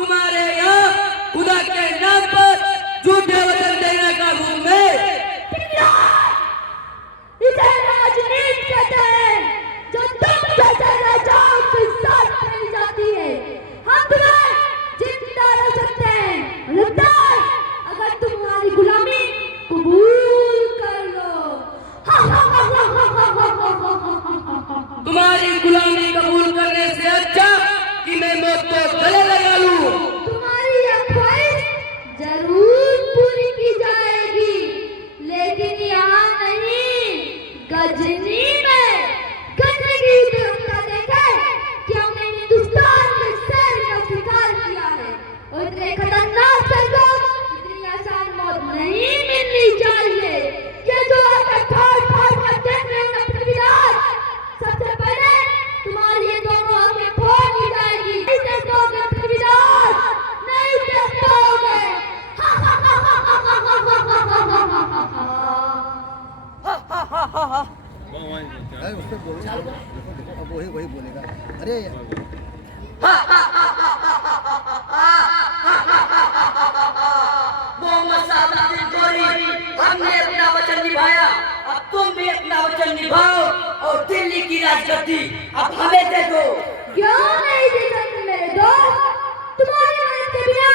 तुम्हारे यहाँ खुदा के नाम पर झूठे वचन देने का हुक्म है। इसे राजनीति कहते हैं, जो तुम जैसे राजाओं के साथ करी जाती है। हम तुम्हें जिंदा रह सकते हैं, लगता है अगर तुम्हारी गुलामी कबूल कर लो। तुम्हारी गुलामी कबूल करने से अच्छा कि मैं मौत को गले लगा लूं। तुम्हारी यह ख्वाहिश जरूर पूरी की जाएगी, लेकिन यहाँ नहीं, गजनी में। गजनी की व्यवस्था देखे कि हमने हिंदुस्तान के शेर का शिकार किया है, और इतने खतरनाक शेर को इतनी आसान मौत नहीं मिलनी चाहिए। ये जो आकर फाड़ फाड़ कर देख रहे हैं ना पृथ्वीराज, सबसे पहले तुम्हारी ये दोनों आंखें फोड़ दी जाएगी। नहीं देख पाओगे पृथ्वीराज, नहीं देख पाओगे। उससे बोलो, अब वही बोलेगा। अरे मोहम्मद साहब गोरी, हमने अपना वचन निभाया, अब तुम भी अपना वचन निभाओ और दिल्ली की राजगद्दी अब हमें दे दो। क्यों नहीं दे सकते मेरे दोस्त? तुम्हारी मदद के बिना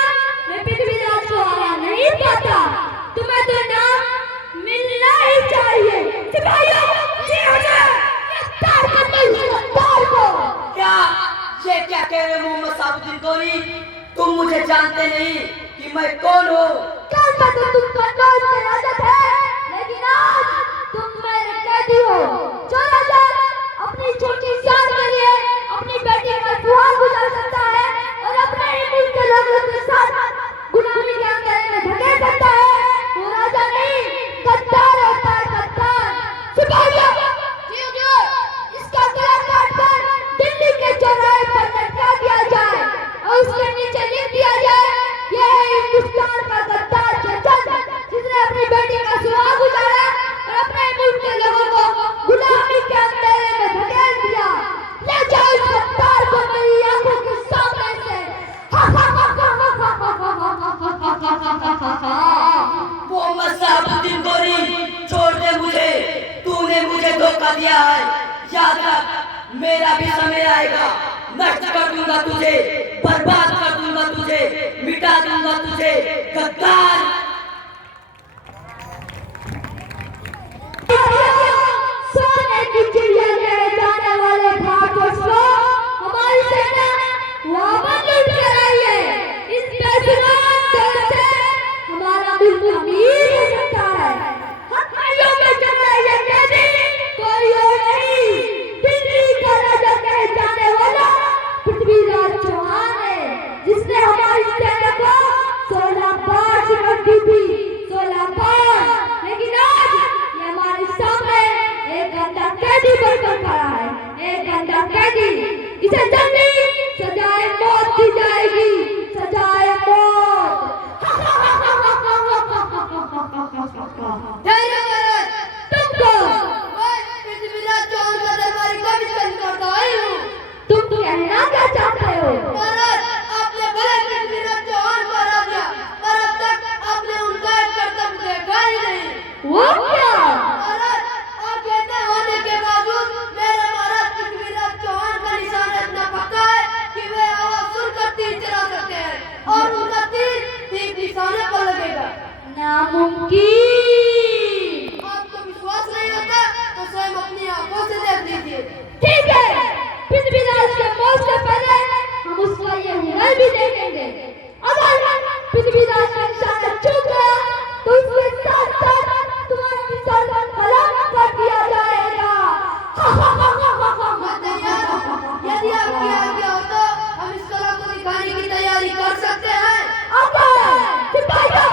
मैं पृथ्वीराज को हरा नहीं पाता। तुम्हें तो नाम मिलना ही चाहिए। सिपाहियों, जी हुजूर, गिरफ्तार कर लो इस गद्दार को। क्या ये क्या कह रहे हो मोहम्मद साहब गोरी? तुम मुझे जानते नहीं कि मैं कौन हूँ? कल तक तो तुम कन्नौज के राजा थे, लेकिन आज तुम मेरे कैदी हो। चलो जाओ, अपनी छोटी जान के लिए अपनी बेटी का सुहाग गुजार सकता है, और अपने ही मुल्क के लोगों के साथ गुलामी के अंधेरे में धकेल सकता है। वो राजा नहीं, गद्दार होता है, गद्दार। सिपाहियों, जी हुजूर, इसका गला काट कर दिल्ली के चौराहे पर लटका दिया जाए, और उसके नीचे लिख दिया जाए, ये है हिंदुस्तान का गद्दार चेतन, जिसने अपनी बेटी का सुहाग गुजारा और अपने मुल्क के लोगों को गुलामी के अंधेरे में धकेल दिया। ले जाओ इस गद्दार को मेरी आंखों के सामने से। मोहम्मद साहब गोरी, छोड़ दे मुझे, तूने मुझे धोखा दिया है। याद रख, मेरा भी समय आएगा, नष्ट कर दूंगा तुझे, बर्बाद कर दूंगा तुझे, मिटा दूंगा तुझे, गद्दार। सोने की चिड़िया कहे जाने वाले भारतवर्ष को हमारी सेना वापस लौट कर आई है। इस बेसुरान दौर से हमारा मुल्क अमीर हो सकता है। हथकड़ियों में चल रहे ये कैदी कोई और नहीं, दिल्ली का राजा कहे जाने वाला पृथ्वीराज चौहान है, जिसने हमारी सेना को 16 बार शिकस्त दी थी, 16 बार। लेकिन आज ये हमारे सामने एक गंदा कैदी बनकर खड़ा है, एक गंदा कैदी। इसे जल्दी सजाए मौत दी जाएगी, सजाए मौत। तुमको पृथ्वीराज चौहान का दरबारी कमिश्न करता हूँ। तुम कहना क्या चाहते हो? आपने भले पृथ्वीराज चौहान को हरा दिया, पर अब तक आपने उनका एक कर्तव्य देखा ही नहीं। वो क्या? आप कहते होने के बावजूद मेरे महाराज पृथ्वीराज चौहान का निशाना इतना पक्का है कि वे आवाज सुनकर तीर चला सकते हैं, और उनका तीर ठीक निशाने पर लगेगा। नामुमकिन। आपको विश्वास नहीं होता तो स्वयं अपनी आंखों से देख लीजिए। ठीक है, पृथ्वीराज के मौत से पहले हम उसका ये हुनर भी देखेंगे। अगर पृथ्वीराज का निशाना चूक गया तो उसके साथ साथ तुम्हारा निशाना खराब कर दिया जाएगा। मैं तैयार हूँ। यदि आपकी आज्ञा हो तो हम इस कला को दिखाने की तैयारी कर सकते हैं। सिपाहियों,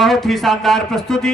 बहुत ही शानदार प्रस्तुति।